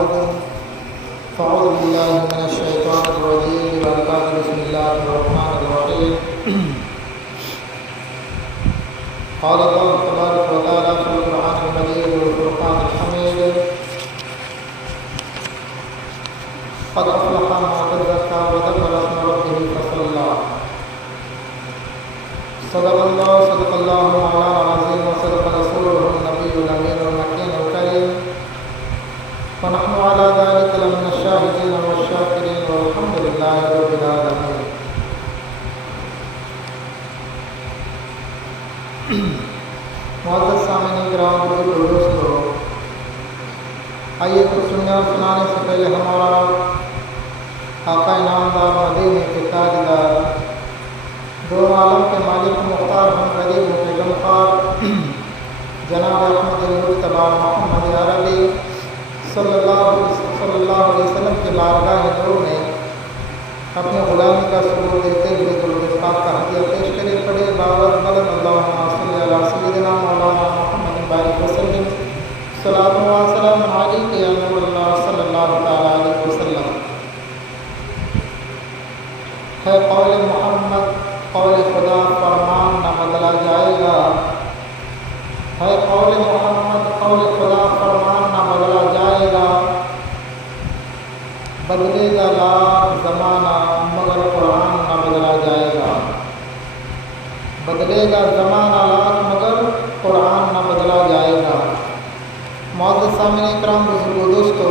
فأعوذ بالله من الشيطان الرجيم بسم الله الرحمن الرحيم قال الله تبارك وتعالى في القرآن المجيد والفرقان الحميد قد أفلح من تزكى وذكر اسم ربه فصلى صدق الله مولانا العظيم وصدق رسوله النبي الأمين المكين الكريم ونحن على ذلك لمن الشاهدين والشاكرين والحمد لله رب العالمين. معزز سامعین کرام دوستو، آئیے کچھ سننے اور سنانے سے پہلے ہمارا آقا انعامدار مدینے کے تاجدار دو عالم کے مالک مختار ہم غریب کے غمخوار جناب احمد المجتبی محمد عربی صلی اللہ علیہ وسلم کے بارگاہ نور میں اپنے غلامی کا ثبوت دیتے ہوئے درود پاک کا ہدیہ پیش کرے پڑے باور بلند اللہم صلی علی سیدنا مولانا محمد بارک وسلم صلاۃ و سلام علیک یا نور اللہ صلی اللہ تعالی علیہ وسلم. ہے قول محمد قول خدا فرمان نہ بدلا جائے گا. ہے قول محمد قول خدا فرمان نہ بدلا جائے گا. بدلے گا لاکھ زمانہ مگر قرآن نہ بدلا جائے گا. بدلے گا زمانہ لاکھ مگر قرآن نہ بدلا جائے گا. معزز سامعین اکرام بزرگو دوستو،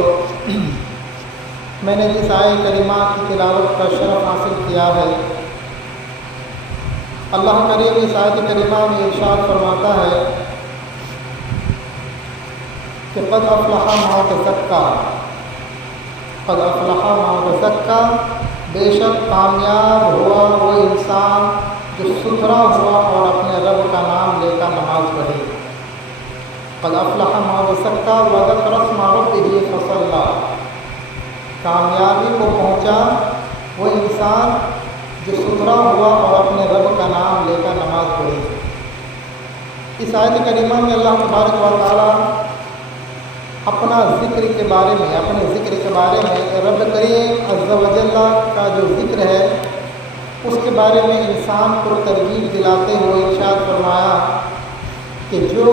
میں نے جس آیے کریمہ کی تلاوت کا شرف حاصل کیا ہے، اللہ کریم اس آیت کریمہ میں ارشاد فرماتا ہے کہ قد افلح من تزکیٰ، قد افلح من تزکیٰ، بے شک کامیاب ہوا وہ انسان جو ستھرا ہوا اور اپنے رب کا نام لے کر نماز پڑھے. قد افلح من تزکیٰ وذکر اسم ربہ فصلی، کامیابی کو پہنچا وہ انسان جو ستھرا ہوا اور اپنے رب کا نام لے کر نماز پڑھے. اس آیت کریمہ میں اللہ تبارک و تعالیٰ اپنا ذکر کے بارے میں، اپنے ذکر کے بارے میں رب کریم عز و جل کا جو ذکر ہے اس کے بارے میں انسان کو ترغیب دلاتے ہوئے ارشاد فرمایا کہ جو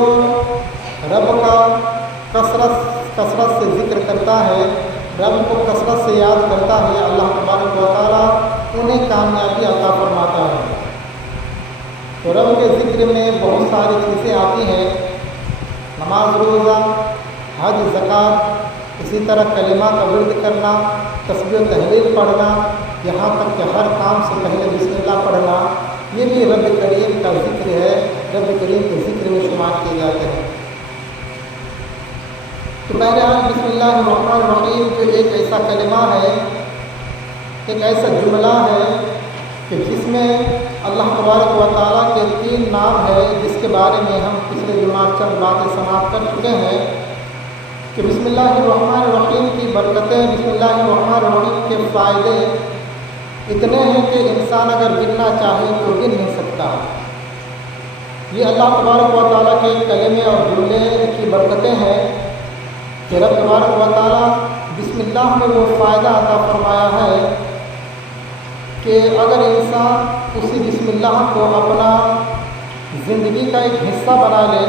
رب کا کثرت سے ذکر کرتا ہے، رب کو کثرت سے یاد کرتا ہے، اللہ تبارک و تعالیٰ انہیں کامیابی عطا فرماتا ہے. تو رب کے ذکر میں بہت ساری چیزیں آتی ہیں، نماز روزہ، حج، زکوٰۃ، اسی طرح کلمہ کا ورد کرنا، تسبیح و تحلیل پڑھنا، یہاں تک کہ ہر کام سے پہلے بسم اللہ پڑھنا، یہ بھی رب کریم کا ذکر ہے، رب کریم کے ذکر میں شمار کیے جاتے ہیں. تو بہرحال بسم اللہ الرحمن الرحیم جو ایک ایسا کلمہ ہے، ایک ایسا جملہ ہے کہ جس میں اللہ تبارک و تعالیٰ کے 3 نام ہے، جس کے بارے میں ہم پچھلے جمعہ چند باتیں سماعت کر چکے ہیں کہ بسم اللہ الرحمن الرحیم کی برکتیں، بسم اللہ الرحمن الرحیم کے فائدے اتنے ہیں کہ انسان اگر گننا چاہے تو گن نہیں سکتا. یہ اللہ تبارک و تعالیٰ کے کلمے اور جملے کی برکتیں ہیں کہ رب تبارک و تعالیٰ بسم اللہ میں وہ فائدہ عطا فرمایا ہے کہ اگر انسان اسی بسم اللہ کو اپنا زندگی کا ایک حصہ بنا لے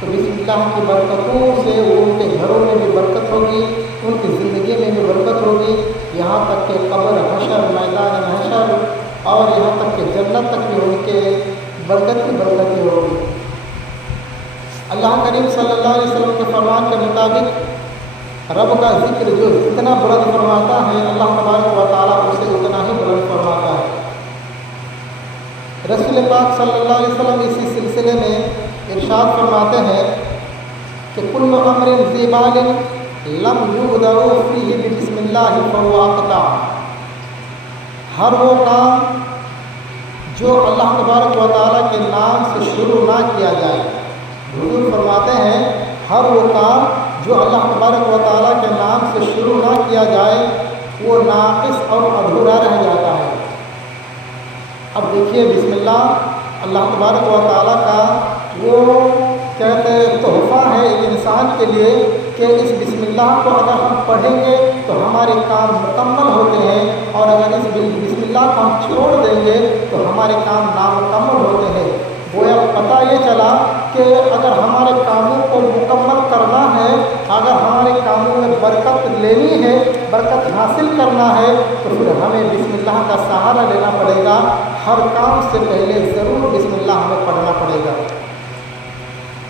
تو بسم اللہ کی برکتوں سے ان کے گھروں میں بھی برکت ہوگی، ان کی زندگی میں بھی برکت ہوگی، یہاں تک کہ قبر، حشر، میدان محشر اور یہاں تک کہ جنت تک بھی ان کے برکت ہی برکت ہی ہوگی. اللہ کریم صلی اللہ علیہ وسلم کے فرمان کے مطابق رب کا ذکر جو جتنا بلند فرماتا ہے، اللہ تبارک و تعالیٰ اسے اتنا ہی بلند فرماتا ہے. رسول پاک صلی اللہ علیہ وسلم اسی سلسلے میں ارشاد فرماتے ہیں کہ کل امر ذی بال لم یبدأ فیہ بسم اللہ فہو اقطع، ہر وہ کام جو اللہ تبارک و تعالیٰ کے نام سے شروع نہ کیا جائے، حضور فرماتے ہیں ہر وہ کام جو اللہ تبارک و تعالیٰ کے نام سے شروع نہ کیا جائے وہ ناقص اور ادھورا رہ جاتا ہے. اب دیکھیے بسم اللہ اللہ تبارک و تعالیٰ کا وہ کہتے ہیں تحفہ ہے ایک انسان کے لیے کہ اس بسم اللہ کو اگر ہم پڑھیں گے تو ہمارے کام مکمل ہوتے ہیں، اور اگر اس بسم اللہ کو ہم چھوڑ دیں گے تو ہمارے کام نامکمل ہوتے ہیں۔ گویا پتہ یہ چلا کہ اگر ہمارے کاموں کو مکمل کرنا ہے، اگر ہمارے کاموں میں برکت لینی ہے، برکت حاصل کرنا ہے، تو پھر ہمیں بسم اللہ کا سہارا لینا پڑے گا۔ ہر کام سے پہلے ضرور بسم اللہ ہمیں پڑھنا پڑے گا۔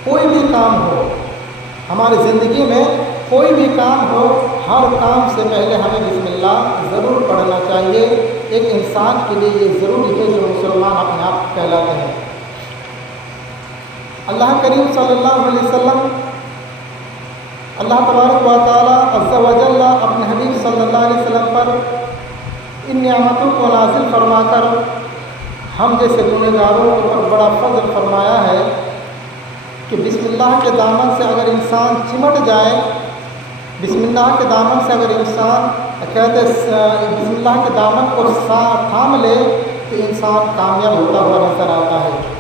کوئی بھی کام ہو، ہماری زندگی میں کوئی بھی کام ہو، ہر کام سے پہلے ہمیں بسم اللہ ضرور پڑھنا چاہیے۔ ایک انسان کے لیے یہ ضروری ہے جو مسلمان اپنے آپ کہلاتے ہیں۔ اللہ کریم صلی اللہ علیہ وسلم، اللہ تبارک و تعالیٰ عز و جل اپنے حبیب صلی اللہ علیہ وسلم پر ان نعمتوں کو نازل فرما کر ہم جیسے گنہگاروں پر بڑا فضل فرمایا ہے کہ بسم اللہ کے دامن سے اگر انسان چمٹ جائے، بسم اللہ کے دامن سے اگر انسان کہتے بسم اللہ کے دامن کو تھام لے تو انسان کامیاب ہوتا ہوا نظر آتا ہے۔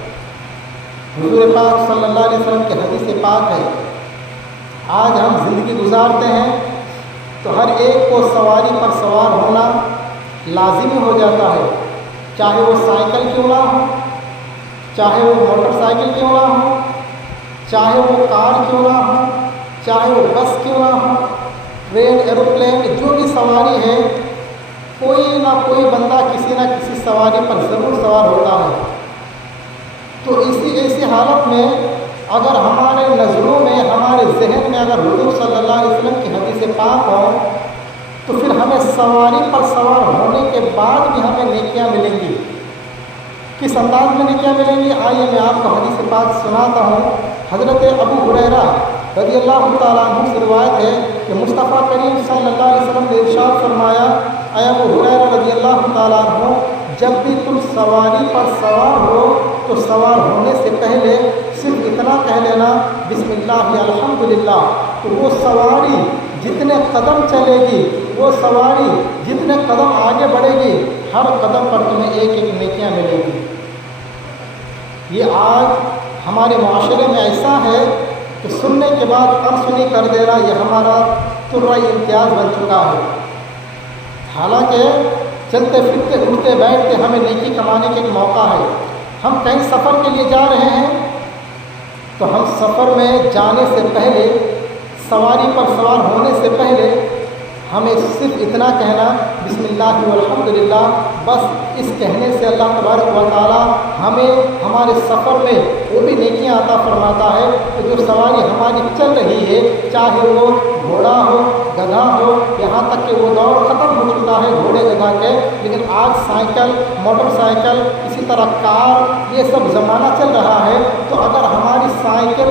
حضور پاک صلی اللہ علیہ وسلم کی حدیث پاک ہے، آج ہم زندگی گزارتے ہیں تو ہر ایک کو سواری پر سوار ہونا لازمی ہو جاتا ہے، چاہے وہ سائیکل کیوں نہ ہو، چاہے وہ موٹر سائیکل کیوں نہ ہو، چاہے وہ کار کیوں نہ ہو، چاہے وہ بس کیوں نہ ہو، ٹرین، ایروپلین، جو بھی سواری ہے، کوئی نہ کوئی بندہ کسی نہ کسی سواری پر ضرور سوار ہوتا ہے۔ تو ایسی حالت میں اگر ہمارے نظروں میں، ہمارے ذہن میں اگر حضور صلی اللہ علیہ وسلم کی حدیث پاک ہو تو پھر ہمیں سواری پر سوار ہونے کے بعد بھی ہمیں نیکیاں ملیں گی۔ کس انداز میں نیکیاں ملیں گی؟ آئیے میں آپ کو حدیث پاک سناتا ہوں۔ حضرت ابو ہریرہ رضی اللہ تعالیٰ عنہ سے روایت ہے کہ مصطفیٰ کریم صلی اللہ علیہ وسلم نے ارشاد فرمایا، اے ابو ہریرہ رضی اللہ تعالیٰ عنہ، جب بھی تم سواری پر سوار ہو تو سوار ہونے سے پہلے صرف اتنا کہہ لینا بسم اللہ الحمدللہ۔ تو وہ سواری جتنے قدم چلے گی، وہ سواری جتنے قدم آگے بڑھے گی، ہر قدم پر تمہیں ایک ایک نیکیاں ملے گی۔ یہ آج ہمارے معاشرے میں ایسا ہے کہ سننے کے بعد انسنی کر دینا یہ ہمارا طرۂ امتیاز بن چکا ہے۔ حالانکہ چلتے پھرتے اٹھتے بیٹھتے ہمیں نیکی کمانے کا ایک موقع ہے۔ ہم کہیں سفر کے لیے جا رہے ہیں تو ہم سفر میں جانے سے پہلے، سواری پر سوار ہونے سے پہلے ہمیں صرف اتنا کہنا بسم اللہ والحمدللہ، بس اس کہنے سے اللہ تبارک و تعالیٰ ہمیں ہمارے سفر میں وہ بھی نیکیاں عطا فرماتا ہے کہ جو سواری ہماری چل رہی ہے، چاہے وہ گھوڑا ہو، گدھا ہو، یہاں تک کہ وہ دور ختم ہو چکا ہے گھوڑے گدھا کے، لیکن آج سائیکل، موٹر سائیکل، اسی طرح کار، یہ سب زمانہ چل رہا ہے۔ تو اگر ہماری سائیکل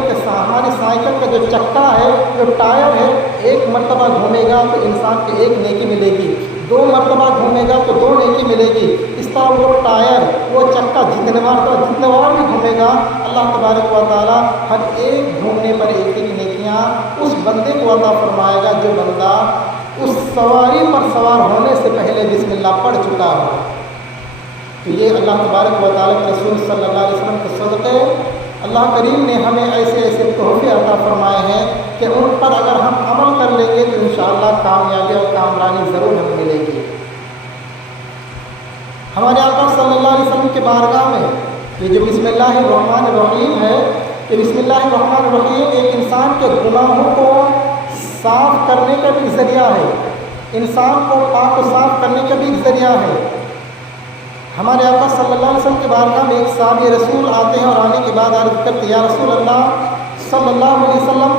کا جو چکا ہے، جو ٹائر ہے، ایک مرتبہ گھومے گا تو انسان کے ایک نیکی ملے گی، 2 مرتبہ گھومے گا تو 2 نیکی ملے گی۔ اس طرح وہ ٹائر، وہ چکا جتنے بار بھی گھومے گا، اللہ تبارک و تعالیٰ ہر ایک گھومنے پر ایک ایک نیکیاں اس بندے کو عطا فرمائے گا جو بندہ اس سواری پر سوار ہونے سے پہلے بسم اللہ پڑھ چکا ہو۔ تو یہ اللہ تبارک و تعالیٰ کے رسول صلی اللہ علیہ وسلم کے صدقے اللہ کریم نے ہمیں ایسے ایسے تحفے عطا فرمائے ہیں کہ ان پر اگر ہم عمل کر لیں گے تو انشاءاللہ کامیابی اور کامرانی ضرور ہمیں ملے گی۔ ہمارے آقا صلی اللہ علیہ وسلم کے بارگاہ میں یہ جو بسم اللہ الرحمن الرحیم ہے، کہ بسم اللہ الرحمن الرحیم ایک انسان کے گناہوں کو صاف کرنے کا بھی ذریعہ ہے، انسان کو پاک و صاف کرنے کا بھی ذریعہ ہے۔ ہمارے آقا صلی اللہ علیہ وسلم کے بارگاہ میں ایک صحابی رسول آتے ہیں اور آنے کے بعد عرض کرتے ہیں، یا رسول اللہ صلی اللہ علیہ وسلم،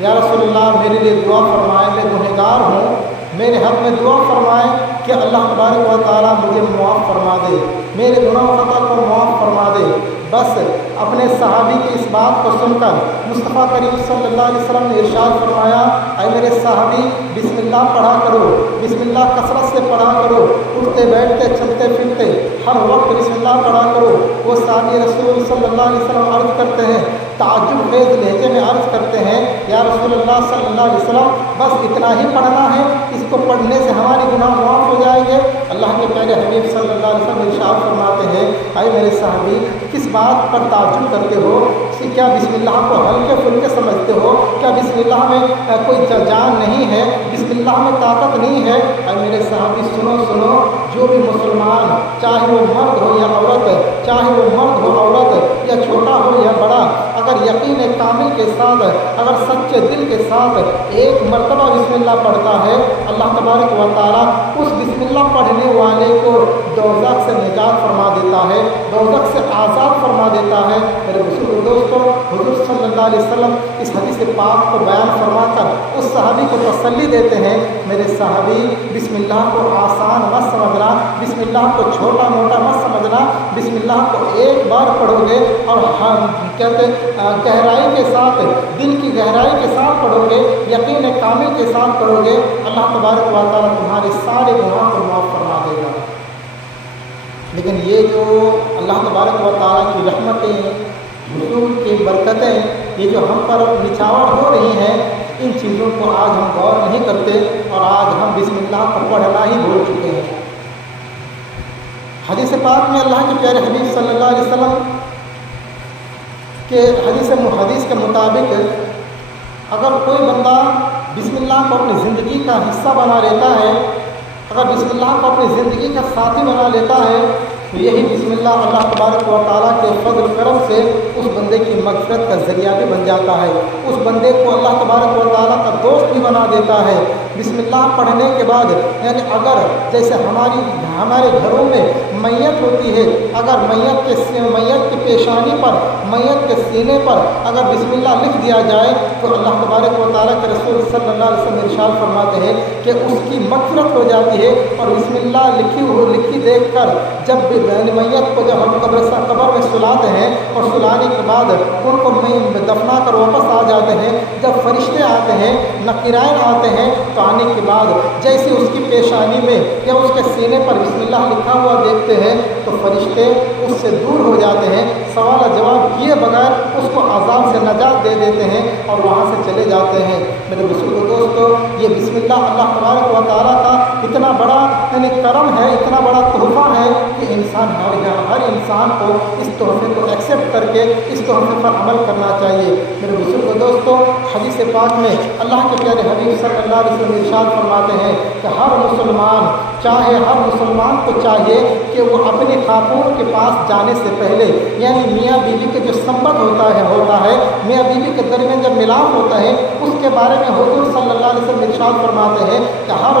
یا رسول اللہ میرے لیے دعا فرمائیں، میں گنہگار ہوں، میرے حق میں دعا فرمائیں کہ اللہ تبارک و تعالیٰ مجھے معاف فرما دے، میرے گناہ و خطا کو معاف فرما دے۔ بس اپنے صحابی کی اس بات کو سن کر مصطفیٰ کریم صلی اللہ علیہ وسلم نے ارشاد فرمایا، اے میرے صحابی بسم اللہ پڑھا کرو، بسم اللہ کثرت سے پڑھا کرو، اٹھتے بیٹھتے چلتے پھرتے ہر وقت بسم اللہ پڑھا کرو۔ وہ صحابی رسول صلی اللہ علیہ وسلم عرض کرتے ہیں، تعجب خیز لہجے میں عرض کرتے ہیں یا رسول اللہ صلی اللہ علیہ وسلم بس اتنا ہی پڑھنا ہے، اس کو پڑھنے سے ہماری گناہ معاف ہو جائیں گے؟ اللہ کے پیارے حبیب صلی اللہ علیہ وسلم ارشاد فرماتے ہیں اے میرے صحابی کس بات پر تعجب کرتے ہو؟ کیا بسم اللہ کو ہلکے پھلکے سمجھتے ہو؟ کیا بسم اللہ میں کوئی جان نہیں ہے؟ بسم اللہ میں طاقت نہیں ہے؟ اے میرے صحابی سنو سنو، جو بھی مسلمان چاہے وہ مرد ہو یا عورت، چاہے وہ مرد ہو عورت یا چھوٹا ہو یا بڑا، اگر یقین کامل کے ساتھ، اگر سچے دل کے ساتھ ایک مرتبہ بسم اللہ پڑھتا ہے، اللہ تبارک و تعالیٰ اس بسم اللہ پڑھنے والے کو دوزخ سے نجات فرما دیتا ہے، دوزخ سے آزاد فرما دیتا ہے۔ میرے بزرگ دوستوں، حضور صلی اللہ علیہ وسلم اس حدیث پاک کو بیان فرما کر اس صحابی کو تسلی دیتے ہیں میرے صحابی بسم اللہ کو آسان مت سمجھنا، بسم اللہ کو چھوٹا موٹا مت سمجھنا، بسم اللہ کو ایک بار پڑھو گے اور کہتے گہرائی کے ساتھ، دل کی گہرائی کے ساتھ پڑھو گے، یقین کامل کے ساتھ پڑھو گے، اللہ تبارک و تعالیٰ تمہارے سارے گناہ کو معاف فرما دے گا۔ لیکن یہ جو اللہ تبارک و تعالیٰ کی رحمتیں، حضور کی برکتیں، یہ جو ہم پر نچھاور ہو رہی ہیں، ان چیزوں کو آج ہم غور نہیں کرتے اور آج ہم بسم اللہ کو پڑھنا ہی بھول چکے ہیں۔ حدیث پاک میں اللہ کے پیارے حبیب صلی اللہ علیہ وسلم کے حدیث کے مطابق اگر کوئی بندہ بسم اللہ کو اپنی زندگی کا حصہ بنا لیتا ہے، اگر بسم اللہ کو اپنی زندگی کا ساتھی بنا لیتا ہے، تو یہی بسم اللہ اللہ تبارک و تعالیٰ کے فضل کرم سے اس بندے کی مغفرت کا ذریعہ بھی بن جاتا ہے، اس بندے کو اللہ تبارک و تعالیٰ کا دوست بھی بنا دیتا ہے۔ بسم اللہ پڑھنے کے بعد یعنی اگر جیسے ہمارے گھروں میں میت ہوتی ہے، اگر میت کی پیشانی پر، میت کے سینے پر اگر بسم اللہ لکھ دیا جائے تو اللہ تبارک و تعالیٰ کے رسول صلی اللہ علیہ وسلم ارشاد فرماتے ہیں کہ اس کی مغفرت ہو جاتی ہے۔ اور بسم اللہ لکھی دیکھ کر جب میت کو جب ہم قبر میں سلاتے ہیں اور سلانے کے بعد ان کو دفنا کر واپس آ جاتے ہیں، جب فرشتے آتے ہیں، نقیرین آتے ہیں، تو آنے کے بعد جیسے اس کی پیشانی میں یا اس کے سینے پر بسم اللہ لکھا ہوا دیکھتے ہیں تو فرشتے اس سے دور ہو جاتے ہیں، سوال جواب کیے بغیر اس کو عذاب سے نجات دے دیتے ہیں اور وہاں سے چلے جاتے ہیں۔ میرے بزرگ دوستو، یہ بسم اللہ اللہ تبارک و تعالیٰ کا اتنا بڑا یعنی کرم ہے، اتنا بڑا تحفہ ہے کہ ہر انسان کو اس تحفے کو ایکسیپٹ کر کے اس تحفے پر عمل کرنا چاہیے۔ میرے بزرگ دوستو، حدیث پاک میں اللہ کے پیارے حبیب صلی اللہ علیہ وسلم ارشاد فرماتے ہیں کہ ہر مسلمان کو چاہیے کہ وہ اپنی خاتون کے پاس جانے سے پہلے یعنی میاں بیوی کے جو سمبت ہوتا ہے میاں بیوی کے درمیان جب ملاپ ہوتا ہے، اس کے بارے میں حضور صلی اللہ علیہ وسلم ارشاد فرماتے ہیں کہ ہر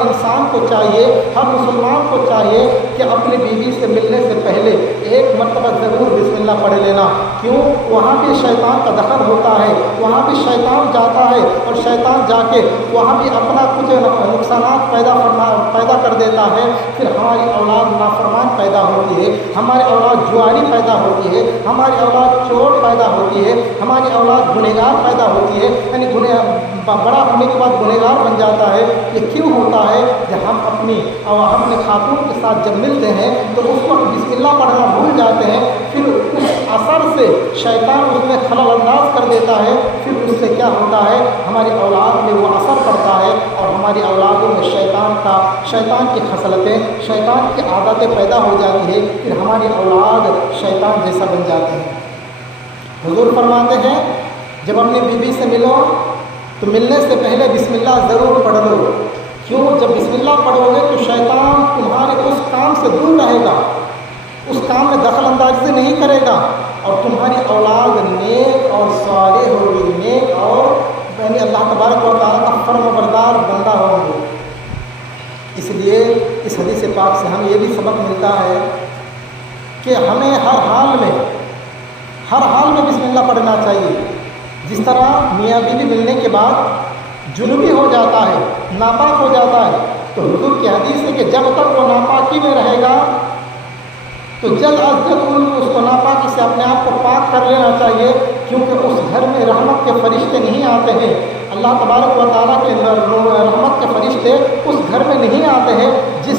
انسان کو چاہیے، ہر مسلمان کو چاہیے کہ اپنی بیوی سے ملنے سے پہلے ایک مرتبہ ضرور بسم اللہ پڑھ لینا۔ کیوں؟ وہاں بھی شیطان کا دخل ہوتا ہے، وہاں بھی شیطان جاتا ہے اور شیطان جا کے وہاں بھی اپنا کچھ نقصانات پیدا کر دیتا ہے، پھر ہماری اولاد نافرمان پیدا ہوتی ہے، ہماری اولاد جواری پیدا ہوتی ہے، ہماری اولاد چور پیدا ہوتی ہے، ہماری اولاد گنہگار پیدا ہوتی ہے، یعنی بڑا ہونے کے بعد گنہگار بن جاتا ہے۔ یہ کیوں ہوتا ہے؟ جب ہم اپنے خاتون کے ساتھ جب ملتے ہیں تو اس وقت بسم اللہ پڑھنا بھول جاتے ہیں، پھر اس اثر سے شیطان اس میں خلل انداز کر دیتا ہے، پھر اس سے کیا ہوتا ہے؟ ہماری اولاد میں وہ اثر پڑتا ہے اور ہماری اولادوں میں شیطان کی خصلتیں، شیطان کی عادتیں پیدا ہو جاتی ہے، پھر ہماری اولاد شیطان جیسا بن جاتے ہیں۔ حضور فرماتے ہیں جب اپنی بیوی سے ملو تو ملنے سے پہلے بسم اللہ ضرور پڑھ لو۔ کیوں؟ جب بسم اللہ پڑھو گے تو شیطان تمہارے اس کام سے دور رہے گا، اس کام میں دخل اندازی نہیں کرے گا اور تمہاری اولاد نیک اور صالح ہوگی، نیک اور یعنی اللہ تبارک و تعالیٰ کا فرم بردار بندہ ہوں گے۔ اس لیے اس حدیث پاک سے ہمیں یہ بھی سبق ملتا ہے کہ ہمیں ہر حال میں بسم اللہ پڑھنا چاہیے۔ جس طرح میاں بیوی ملنے کے بعد جنوبی ہو جاتا ہے، ناپاک ہو جاتا ہے، تو حضور کی حدیث ہے کہ جب تک وہ ناپاکی میں رہے گا تو جلد از جلد اس کو ناپاکی سے اپنے آپ کو پاک کر لینا چاہیے، کیونکہ اس گھر میں رحمت کے فرشتے نہیں آتے ہیں۔ اللہ تبارک و تعالیٰ کے رحمت کے فرشتے اس گھر میں نہیں آتے ہیں جس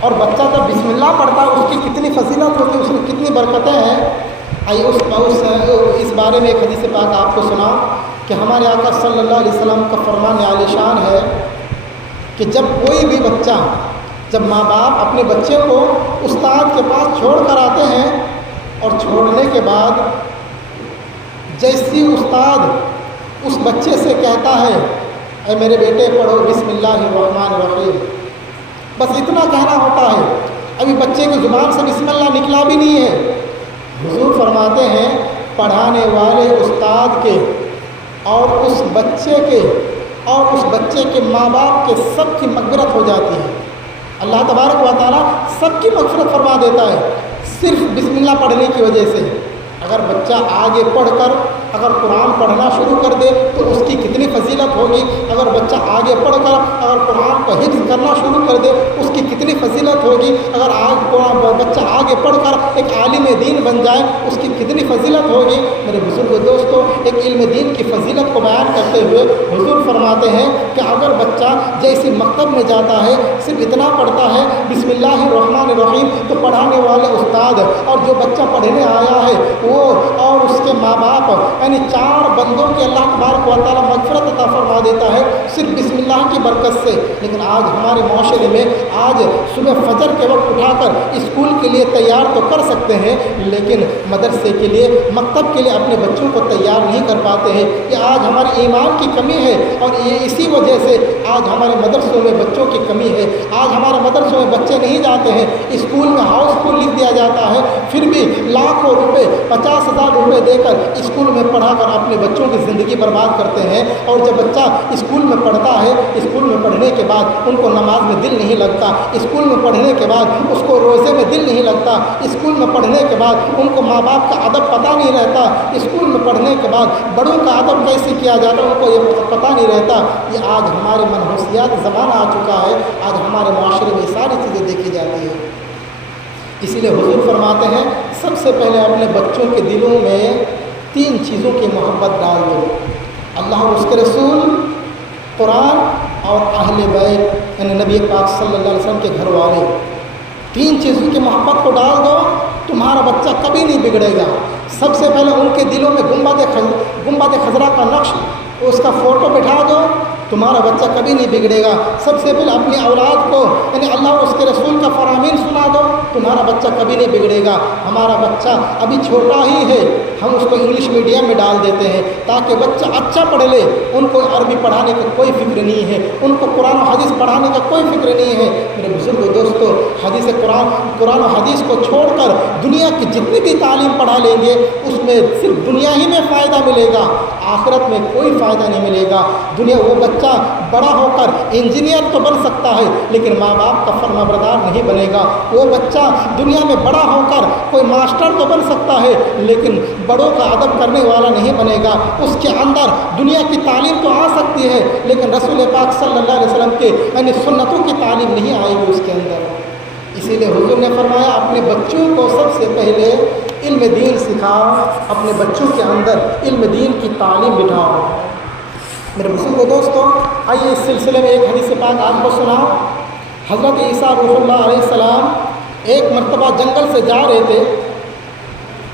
اور بچہ جب بسم اللہ پڑھتا ہے اس کی کتنی فضیلت ہوتی ہے، اس میں کتنی برکتیں ہیں۔ آئیے اس بارے میں ایک حدیث پاک آپ کو سنا کہ ہمارے آقا صلی اللہ علیہ وسلم کا فرمان عالی شان ہے کہ جب کوئی بھی بچہ، جب ماں باپ اپنے بچے کو استاد کے پاس چھوڑ کر آتے ہیں اور چھوڑنے کے بعد جیسی استاد اس بچے سے کہتا ہے اے میرے بیٹے پڑھو بسم اللہ الرحمن الرحیم، بس اتنا کہنا ہوتا ہے، ابھی بچے کی زبان سے بسم اللہ نکلا بھی نہیں ہے، حضور فرماتے ہیں پڑھانے والے استاد کے اور اس بچے کے ماں باپ کے سب کی مغفرت ہو جاتی ہے۔ اللہ تبارک و تعالیٰ سب کی مغفرت فرما دیتا ہے صرف بسم اللہ پڑھنے کی وجہ سے۔ اگر بچہ آگے پڑھ کر اگر قرآن پڑھنا شروع کر دے تو اس کی کتنی فضیلت ہوگی، اگر بچہ آگے پڑھ کر اگر قرآن کو حفظ کرنا شروع کر دے اس کی کتنی فضیلت ہوگی، اگر بچہ آگے پڑھ کر ایک عالم دین بن جائے اس کی کتنی فضیلت ہوگی۔ میرے بزرگ دوستوں، ایک علم دین کی فضیلت کو بیان کرتے ہوئے حضور فرماتے ہیں کہ اگر بچہ جیسے مکتب میں جاتا ہے صرف اتنا پڑھتا ہے بسم اللہ الرحمن الرحیم، تو پڑھانے والے استاد اور جو بچہ پڑھنے آیا ہے وہ اور اس کے ماں باپ یعنی 4 بندوں کے اللہ تبارک و تعالیٰ مغفرت عطا فرما دیتا ہے صرف بسم اللہ کی برکت سے۔ لیکن آج ہمارے معاشرے میں آج صبح فجر کے وقت اٹھا کر اسکول کے لیے تیار تو کر سکتے ہیں لیکن مدرسے کے لیے مکتب کے لیے اپنے بچوں کو تیار نہیں کر پاتے ہیں۔ یہ آج ہمارے ایمان کی کمی ہے اور یہ اسی وجہ سے آج ہمارے مدرسوں میں بچوں کی کمی ہے۔ آج ہمارے مدرسوں میں بچے نہیں جاتے ہیں، اسکول میں ہاؤس فل لکھ دیا جاتا ہے، پھر بھی لاکھوں روپے 50,000 روپے دے کر اسکول میں پڑھا کر اپنے بچوں کی زندگی برباد کرتے ہیں۔ اور جب بچہ اسکول میں پڑھتا ہے، اسکول میں پڑھنے کے بعد ان کو نماز میں دل نہیں لگتا، اسکول میں پڑھنے کے بعد اس کو روزے میں دل نہیں لگتا، اسکول میں پڑھنے کے بعد ان کو ماں باپ کا ادب پتہ نہیں رہتا، اسکول میں پڑھنے کے بعد بڑوں کا ادب کیسے کیا جاتا ان کو یہ پتہ نہیں رہتا۔ یہ آج ہمارے منحوسیات زمانہ آ چکا ہے، آج ہمارے معاشرے میں ساری چیزیں دیکھی جاتی ہیں۔ اسی لیے حضور فرماتے ہیں سب سے پہلے اپنے بچوں کے دلوں میں 3 چیزوں کی محبت ڈال دو، اللہ اور اس کے رسول، قرآن اور اہل بیت یعنی نبی پاک صلی اللہ علیہ وسلم کے گھر والے۔ 3 چیزوں کی محبت کو ڈال دو، تمہارا بچہ کبھی نہیں بگڑے گا۔ سب سے پہلے ان کے دلوں میں گنبد خضرا کا نقش اس کا فوٹو بٹھا دو، تمہارا بچہ کبھی نہیں بگڑے گا۔ سب سے پہلے اپنی اولاد کو یعنی اللہ اور اس کے رسول کا فرامین سنا دو، تمہارا بچہ کبھی نہیں بگڑے گا۔ ہمارا بچہ ابھی چھوٹا ہی ہے، ہم اس کو انگلش میڈیم میں ڈال دیتے ہیں تاکہ بچہ اچھا پڑھ لے، ان کو عربی پڑھانے کا کوئی فکر نہیں ہے، ان کو قرآن و حدیث پڑھانے کا کوئی فکر نہیں ہے۔ میرے بزرگ دوستو، قرآن و حدیث کو چھوڑ کر دنیا کی جتنی بھی تعلیم پڑھا لیں گے اس میں صرف دنیا ہی میں فائدہ ملے گا، آخرت میں کوئی فائدہ نہیں ملے گا۔ وہ بچہ بڑا ہو کر انجینئر تو بن سکتا ہے لیکن ماں باپ کا فرمانبردار نہیں بنے گا۔ وہ بچہ دنیا میں بڑا ہو کر کوئی ماسٹر تو بن سکتا ہے لیکن بڑوں کا ادب کرنے والا نہیں بنے گا۔ اس کے اندر دنیا کی تعلیم تو آ سکتی ہے لیکن رسول پاک صلی اللہ علیہ وسلم کے یعنی سنتوں کی تعلیم نہیں آئے گی اس کے اندر۔ اسی لیے حضور نے فرمایا اپنے بچوں کو سب سے پہلے علم دین سکھاؤ، اپنے بچوں کے اندر علم دین کی تعلیم بٹھاؤ۔ میرے بزرگوں دوستوں، آئیے اس سلسلے میں ایک حدیث پاک آپ کو سناؤ۔ حضرت عیسیٰ روح اللہ علیہ السلام ایک مرتبہ جنگل سے جا رہے تھے،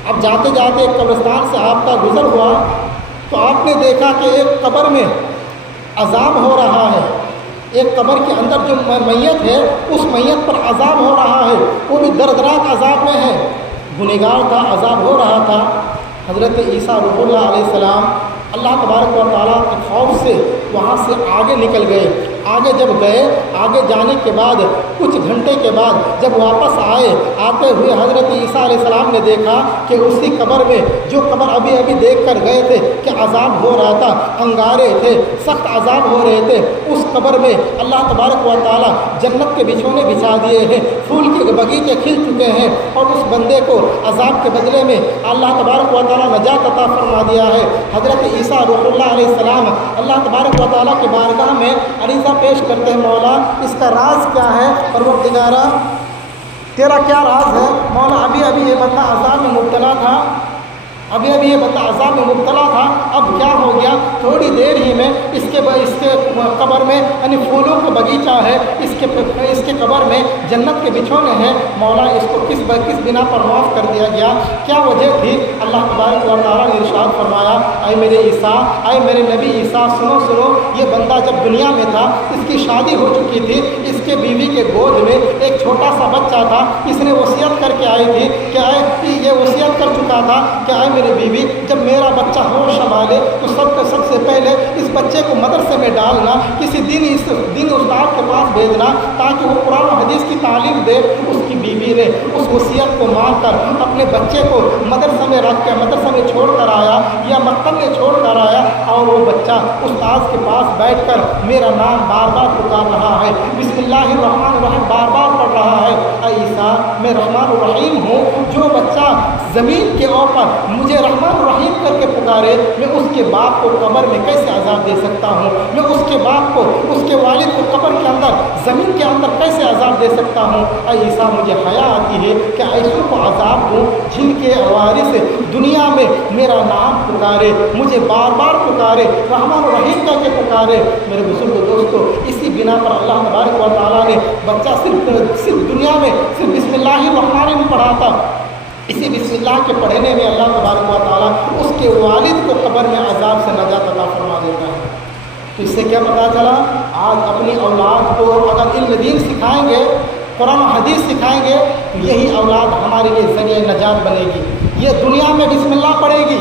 اب جاتے جاتے ایک قبرستان سے آپ کا گزر ہوا تو آپ نے دیکھا کہ ایک قبر میں عذاب ہو رہا ہے، ایک قبر کے اندر جو میت ہے اس میت پر عذاب ہو رہا ہے، وہ بھی دردناک عذاب میں ہے، گنہگار تھا، عذاب ہو رہا تھا۔ حضرت عیسیٰ روح اللہ علیہ السلام اللہ تبارک و تعالیٰ کے خوف سے وہاں سے آگے نکل گئے۔ آگے جب گئے، آگے جانے کے بعد کچھ گھنٹے کے بعد جب واپس آتے ہوئے حضرت عیسیٰ علیہ السلام نے دیکھا کہ اسی قبر میں جو قبر ابھی دیکھ کر گئے تھے کہ عذاب ہو رہا تھا، انگارے تھے، سخت عذاب ہو رہے تھے، اس قبر میں اللہ تبارک و تعالیٰ جنت کے بچھونے بچھا دیے ہیں، پھول کے بغیچے کھل چکے ہیں اور اس بندے کو عذاب کے بدلے میں اللہ تبارک و تعالیٰ نجات عطا فرما دیا ہے۔ حضرت عیسیٰ روح اللہ علیہ السلام اللہ تبارک و تعالیٰ کی بارگاہ میں عریضہ پیش کرتے ہیں، مولا اس کا راز کیا ہے؟ پروردگارا تیرا کیا راز ہے؟ مولا ابھی یہ بندہ عذاب میں مبتلا تھا، ابھی یہ بندہ عذاب میں مبتلا تھا، اب کیا ہو گیا، تھوڑی دیر ہی میں اس کے قبر میں یعنی پھولوں کا باغیچہ ہے، اس کے قبر میں جنت کے بچھونے ہیں۔ مولا اس کو کس بنا پر معاف کر دیا گیا؟ کیا وجہ تھی؟ اللہ تبارک و تعالیٰ نے ارشاد فرمایا، اے میرے عیسیٰ، اے میرے نبی عیسیٰ، سنو، یہ بندہ جب دنیا میں تھا اس کی شادی ہو چکی تھی، اس کے بیوی کے گود میں ایک چھوٹا سا بچہ تھا، اس نے وصیت کر کے آئی تھی کہ یہ وصیت کر چکا تھا کہ اے میرے بیوی، جب میرا بچہ ہوش سنبھالے تو سب سے پہلے اس بچے کو مدرسے میں ڈالنا، کسی دین استاد کے پاس بھیجنا تاکہ وہ قرآن و حدیث کی تعلیم دے۔ اس کی بیوی نے اس وصیت کو مان کر اپنے بچے کو مدرسے میں رکھ کے مدرسے میں چھوڑ کر آیا یا مکتب میں چھوڑ کر آیا، اور وہ بچہ استاد کے پاس بیٹھ کر میرا نام بار بار پکار رہا ہے، بسم اللہ الرحمن الرحیم بار بار پڑھ رہا ہے۔ اے عیسیٰ، میں رحمان الرحیم ہوں، جو بچہ زمین کے اوپر مجھے رحمان الرحیم کر کے پکارے، میں اس کے باپ کو قبر میں کیسے عذاب دے سکتا ہوں؟ میں اس کے باپ کو، اس کے والد کو قبر کے اندر، زمین کے اندر کیسے عذاب دے سکتا ہوں؟ اے عیسیٰ، مجھے حیا آتی ہے کہ ایسوں کو عذاب دوں جن کے وارث دنیا میں میرا نام پکارے، مجھے بار بار پکارے، رحمان الرحیم کر کے پکارے۔ میرے بزرگ دوستو، اسی بنا پر اللہ تبارک و تعالیٰ نے بچہ صرف دنیا میں صرف بسم اللہ الرحمن الرحیم پڑھا تھا۔ اسی بسم اللہ کے پڑھنے میں اللہ تبارک و تعالیٰ اس کے والد کو قبر میں عذاب سے نجات عطا فرما دیتا ہے۔ تو اس سے کیا پتہ چلا؟ آج اپنی اولاد کو اگر علم دین سکھائیں گے، قرآن و حدیث سکھائیں گے، تو یہی اولاد ہمارے لیے ذریعہ نجات بنے گی۔ یہ دنیا میں بسم اللہ پڑھے گی،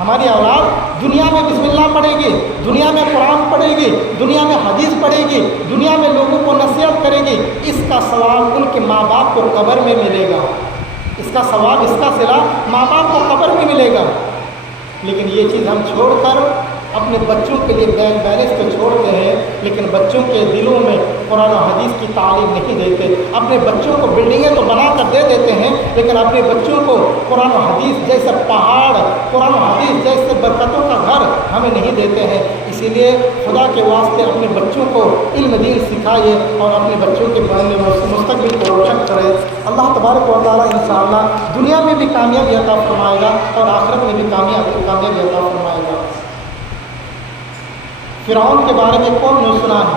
ہماری اولاد دنیا میں بسم اللہ پڑھے گی، دنیا میں قرآن پڑھے گی، دنیا میں حدیث پڑھے گی، دنیا میں لوگوں کو نصیحت کرے گی۔ اس کا ثواب ان کے ماں باپ کو قبر میں ملے گا، اس کا ثواب، اس کا صلہ ماں باپ کو قبر میں ملے گا۔ لیکن یہ چیز ہم چھوڑ کر اپنے بچوں کے لیے بینک بیلنس تو چھوڑتے ہیں، لیکن بچوں کے دلوں میں قرآن و حدیث کی تعلیم نہیں دیتے۔ اپنے بچوں کو بلڈنگیں تو بنا کر دے دیتے ہیں، لیکن اپنے بچوں کو قرآن و حدیث جیسے پہاڑ، قرآن و حدیث جیسے برکتوں کا گھر ہمیں نہیں دیتے ہیں۔ اسی لیے خدا کے واسطے اپنے بچوں کو علم دین سکھائیے اور اپنے بچوں کے مستقبل کو روشن کرے۔ اللہ تبارک و تعالیٰ انشاءاللہ دنیا میں بھی کامیابی عطا فرمائے گا اور آخرت میں بھی کامیابی عطا فرمائے گا۔ فرعون کے بارے میں کون نے سنا ہے؟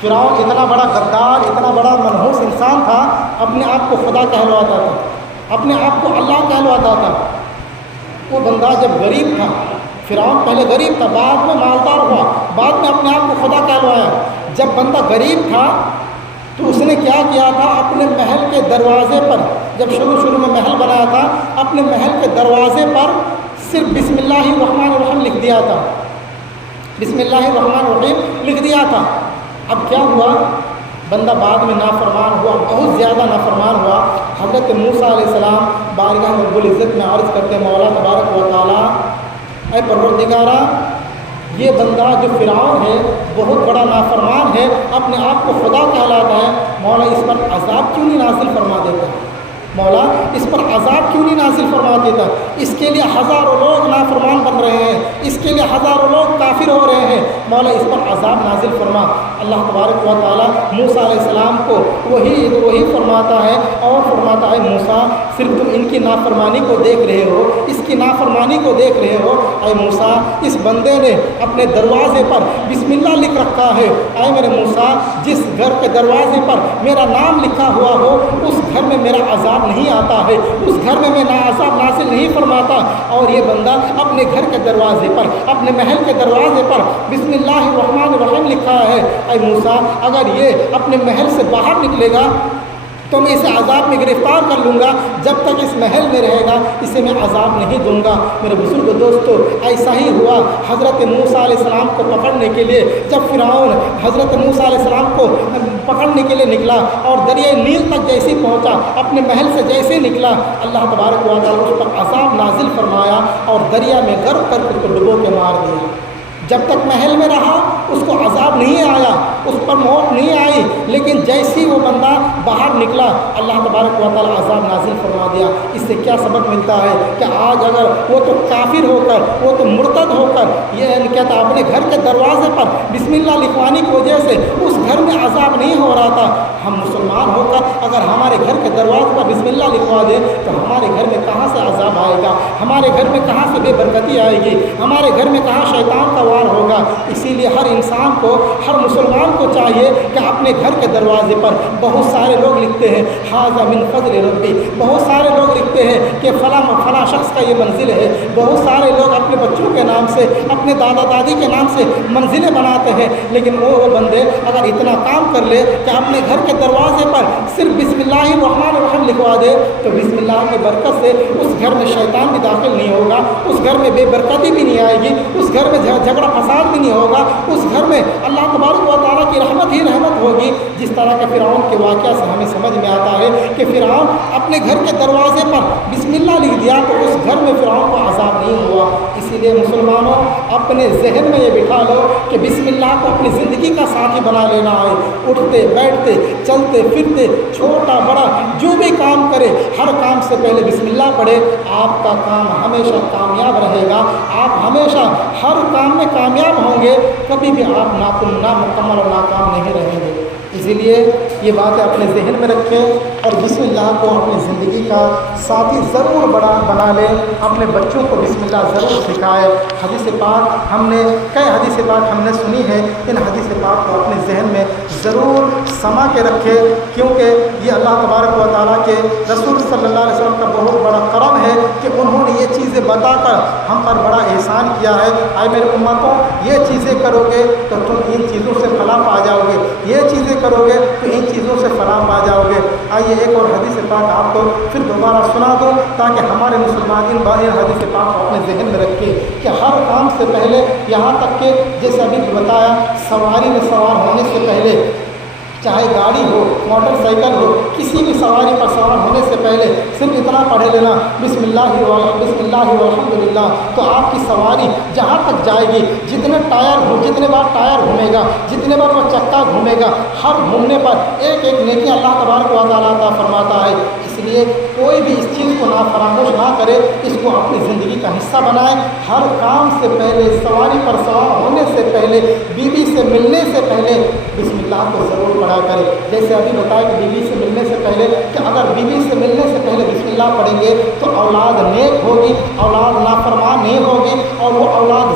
فرعون اتنا بڑا غدار، اتنا بڑا منحوس انسان تھا، اپنے آپ کو خدا کہلواتا تھا، اپنے آپ کو اللہ کہلواتا تھا۔ وہ بندہ جب غریب تھا، فرعون پہلے غریب تھا، بعد میں مالدار ہوا، بعد میں اپنے آپ کو خدا کہلوایا۔ جب بندہ غریب تھا تو اس نے کیا کیا تھا؟ اپنے محل کے دروازے پر، جب شروع میں محل بنایا تھا، اپنے محل کے دروازے پر صرف بسم اللہ الرحمن الرحیم لکھ دیا تھا، بسم اللہ الرحمن الرحیم لکھ دیا تھا۔ اب کیا ہوا؟ بندہ بعد میں نافرمان ہوا، بہت زیادہ نافرمان ہوا۔ حضرت موسیٰ علیہ السلام بارگاہ رب العزت میں عرض کرتے ہیں، مولا تبارک و تعالیٰ، اے پروردگارا، یہ بندہ جو فرعون ہے بہت بڑا نافرمان ہے، اپنے آپ کو خدا کہلاتا ہے، مولا اس پر عذاب کیوں نہیں نازل فرما دیتا؟ مولا اس پر عذاب کیوں نہیں نازل فرما دیتا؟ اس کے لیے ہزاروں لوگ نافرمان بن رہے ہیں، اس کے لیے ہزاروں لوگ کافر ہو رہے ہیں، مولا اس پر عذاب نازل فرما۔ اللہ تبارک و تعالیٰ موسیٰ علیہ السلام کو وہی فرماتا ہے اور فرماتا ہے، موسیٰ صرف تم ان کی نافرمانی کو دیکھ رہے ہو، اس کی نافرمانی کو دیکھ رہے ہو۔ اے موسیٰ، اس بندے نے اپنے دروازے پر بسم اللہ لکھ رکھا ہے، اے میرے موسیٰ، جس گھر کے دروازے پر میرا نام لکھا ہوا ہو اس گھر میں میرا عذاب نہیں آتا ہے، اس گھر میں میں عذاب نازل نہیں فرماتا۔ اور یہ بندہ اپنے گھر کے دروازے پر، اپنے محل کے دروازے پر بسم اللہ الرحمن الرحیم لکھا ہے۔ اے موسیٰ، اگر یہ اپنے محل سے باہر نکلے گا تو میں اسے عذاب میں گرفتار کر لوں گا، جب تک اس محل میں رہے گا اسے میں عذاب نہیں دوں گا۔ میرے بزرگ دوستو، ایسا ہی ہوا حضرت موسیٰ علیہ السلام کو پکڑنے کے لیے، جب فرعون حضرت موسیٰ علیہ السلام کو پکڑنے کے لیے نکلا اور دریائے نیل تک جیسے پہنچا، اپنے محل سے جیسے نکلا، اللہ تبارک و تعالیٰ اس پر عذاب نازل فرمایا اور دریا میں غرق کر کے ڈبو کے مار دیا۔ جب تک محل میں رہا اس کو عذاب نہیں آیا، اس پر موت نہیں آئی، لیکن جیسی وہ بندہ باہر نکلا اللہ تبارک و تعالیٰ عذاب نازل فرما دیا۔ اس سے کیا سبق ملتا ہے کہ آج اگر وہ تو کافر ہو کر، وہ تو مرتد ہو کر یہ کہتا اپنے گھر کے دروازے پر بسم اللہ لکھوانے کی وجہ سے اس گھر میں عذاب نہیں ہو رہا تھا، ہم مسلمان ہو کر اگر ہمارے گھر کے دروازے پر بسم اللہ لکھوا دیں تو ہمارے گھر میں کہاں سے عذاب آئے گا, ہمارے گھر میں کہاں سے بے برکتی آئے گی, ہمارے گھر میں کہاں شیطان کا وار ہوگا. اسی لیے ہر انسان کو, ہر مسلمان کو چاہیے کہ اپنے گھر کے دروازے پر بہت سارے لوگ لکھتے ہیں ھذا من فضل ربی, بہت سارے لوگ لکھتے ہیں کہ فلاں شخص کا یہ منزل ہے. بہت سارے لوگ اپنے بچوں کے نام سے, اپنے دادا دادی کے نام سے منزلیں بناتے ہیں. لیکن وہ بندے اگر اتنا کام کر لے کہ اپنے گھر کے دروازے پر صرف بسم اللہ الرحمن الرحیم لکھوا دے, تو بسم اللہ کی برکت سے اس گھر میں شیطان بھی داخل نہیں ہوگا, اس گھر میں بے برکتی بھی نہیں آئے گی, اس گھر میں جھگڑا فساد بھی نہیں ہوگا, اس گھر میں اللہ تبارک و تعالیٰ کی رحمت ہی رحمت ہوگی. جس طرح کے فرعون کے واقعہ سے ہمیں سمجھ میں آتا ہے کہ فرعون اپنے گھر کے دروازے پر بسم اللہ لکھ دیا تو اس گھر میں فرعون کو عذاب نہیں ہوا. اسی لیے مسلمانوں, اپنے ذہن میں یہ بٹھا لو کہ بسم اللہ کو اپنی زندگی کا ساتھی بنا لینا ہے. اٹھتے بیٹھتے چلتے پھرتے چھوٹا بڑا جو بھی کام کرے, ہر کام سے پہلے بسم اللہ پڑھے. آپ کا کام ہمیشہ کامیاب رہے گا, آپ ہمیشہ ہر کام میں کامیاب ہوں گے, کبھی بھی آپ نامکمل اور ناکام نہیں رہیں گے. اسی لیے یہ باتیں اپنے ذہن میں رکھیں اور بسم اللہ کو اپنی زندگی کا ساتھی ضرور بنا لیں. اپنے بچوں کو بسم اللہ ضرور سکھائے. حدیث پاک ہم نے کئی حدیث پاک ہم نے سنی ہے, ان حدیث پاک کو اپنے ذہن میں ضرور سما کے رکھے, کیونکہ یہ اللہ تبارک و تعالیٰ کے رسول صلی اللہ علیہ وسلم کا بہت بڑا کرم ہے کہ انہوں نے یہ چیزیں بتا کر ہم پر بڑا احسان کیا ہے. آئے میرے امتوں, یہ چیزیں کرو گے تو تم ان چیزوں سے فلاح پا جاؤ گے, یہ چیزیں کرو گے تو ان چیزوں سے فلاح پا جاؤ گے. آئیے ایک اور حدیث پاک آپ کو پھر دوبارہ سنا دوں تاکہ ہمارے مسلمان ان حدیث پاک کو اپنے ذہن میں رکھیں کہ ہر کام سے پہلے, یہاں تک کہ جیسے ابھی بتایا سواری میں سوار ہونے سے پہلے, چاہے گاڑی ہو موٹر سائیکل ہو, کسی بھی سواری پر سوار ہونے سے پہلے صرف اتنا پڑھے لینا بسم اللہ والحمدللہ, تو آپ کی سواری جہاں تک جائے گی, جتنے بار ٹائر گھومے گا, جتنے بار وہ چکا گھومے گا, ہر گھومنے پر ایک ایک نیکی اللہ تبارک و تعالیٰ عطا فرماتا ہے. اس لیے کوئی بھی اس چیز کو فراموش نہ کرے, اس کو اپنی زندگی کا حصہ بنائے. ہر کام سے پہلے, سواری پر سوار ہونے سے پہلے, بیوی سے ملنے سے پہلے بسم اللہ کو ضرور پڑھا کرے. جیسے ابھی بتایا کہ بیوی سے ملنے سے پہلے, کہ اگر بیوی سے ملنے سے پہلے بسم اللہ پڑھیں گے تو اولاد نیک ہوگی, اولاد نافرمان نہیں ہوگی, اور وہ اولاد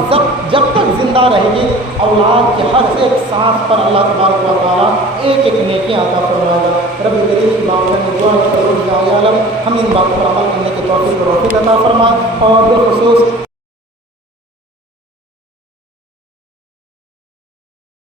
جب تک زندہ رہے گی اولاد کے ہر ایک سانس پر اللہ تبارک و تعالیٰ ایک ایک نیکیاں عطا فرمائے گا. رب کریم کی بات میں دعا ہے, ہم ان باتوں پر عمل کرنے کے توفیق عطا فرمائے, اور بالخصوص